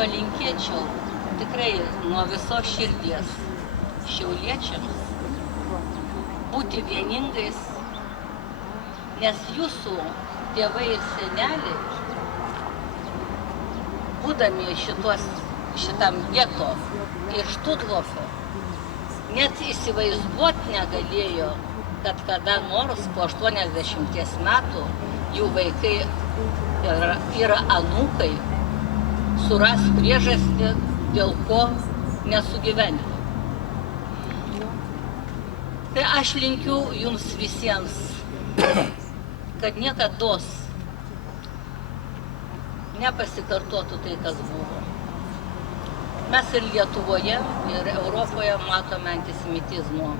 palinkėčiau tikrai nuo visos širdies šiauliečiams būti vieningais, nes jūsų tėvai ir seneliai, būdami šitam geto ir Štuthofe, net įsivaizduoti negalėjo, kad kada nors po 80 metų jų vaikai ir anūkai suras priežastį, dėl ko nesugyventi. Tai aš linkiu jums visiems, kad niekados nepasikartotų tai, kas buvo. Mes ir Lietuvoje, ir Europoje matome antisemitizmo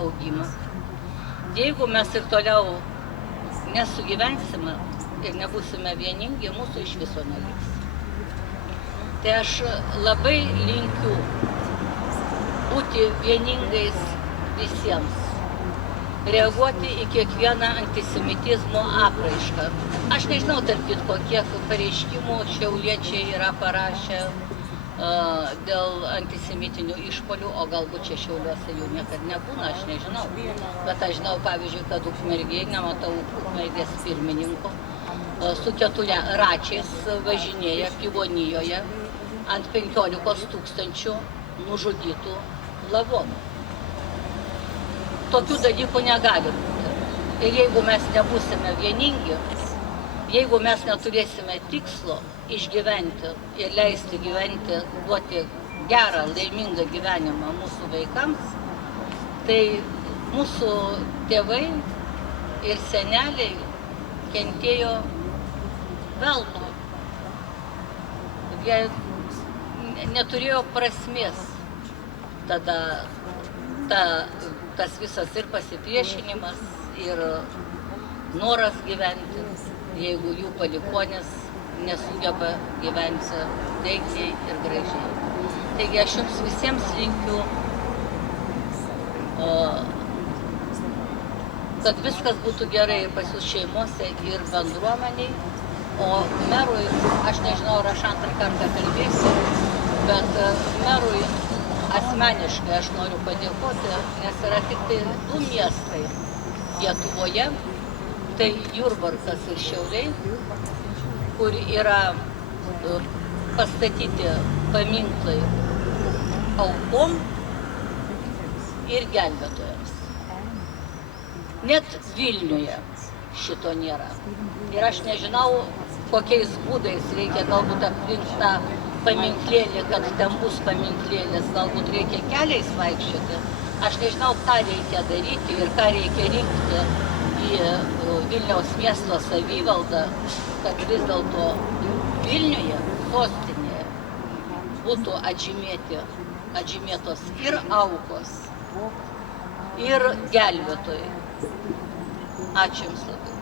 augimą. Jeigu mes ir toliau nesugyvensime ir nebūsime vieningi, mūsų iš viso neliks. Tai aš labai linkiu būti vieningais visiems, reaguoti į kiekvieną antisemitizmo apraišką. Aš nežinau, tarp kitko, kiek pareiškimų šiauliečiai yra parašę dėl antisemitinių išpolių, o galbūt čia Šiauliuose jų niekad nebūna, aš nežinau. Bet aš žinau, pavyzdžiui, kad Ukmergėje, nematau Ukmergės pirmininko, su keturračiais važinėja Pivonijoje ant 15 000 nužudytų lavonų. Tokių dalykų negali būti. Ir jeigu mes nebūsime vieningi, jeigu mes neturėsime tikslo išgyventi ir leisti gyventi, duoti gerą, laimingą gyvenimą mūsų vaikams, tai mūsų tėvai ir seneliai kentėjo veltui. Jie neturėjo prasmės tada tas visas ir pasipriešinimas, ir noras gyventi, jeigu jų palikuonis nesugeba gyventi taikiai ir gražiai. Taigi aš jums visiems linkiu, kad viskas būtų gerai pas jūs šeimose ir bendruomeniai, o merui, aš nežinau, ar aš antrą kartą kalbėsiu, bet merui asmeniškai aš noriu padėkoti, nes yra tik tai 2 miestai Lietuvoje, tai Jurbarkas ir Šiauliai, kur yra pastatyti paminklai aukom ir gelbėtojams. Net Vilniuje šito nėra. Ir aš nežinau, kokiais būdais reikia galbūt aplink tą paminklėlį, kad ten bus paminklėlis, galbūt reikia keliais vaikščioti. Aš nežinau, ką reikia daryti ir ką reikia rinkti į Vilniaus miesto savivaldą, kad vis dėlto Vilniuje, sostinėje, būtų atžymėtos ir aukos, ir gelbėtojai. Ačiū Jums labai.